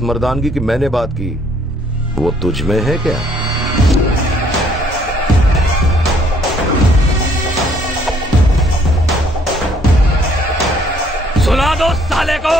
जिस मर्दानगी की मैंने बात की वो तुझ में है क्या? सुला दो साले को।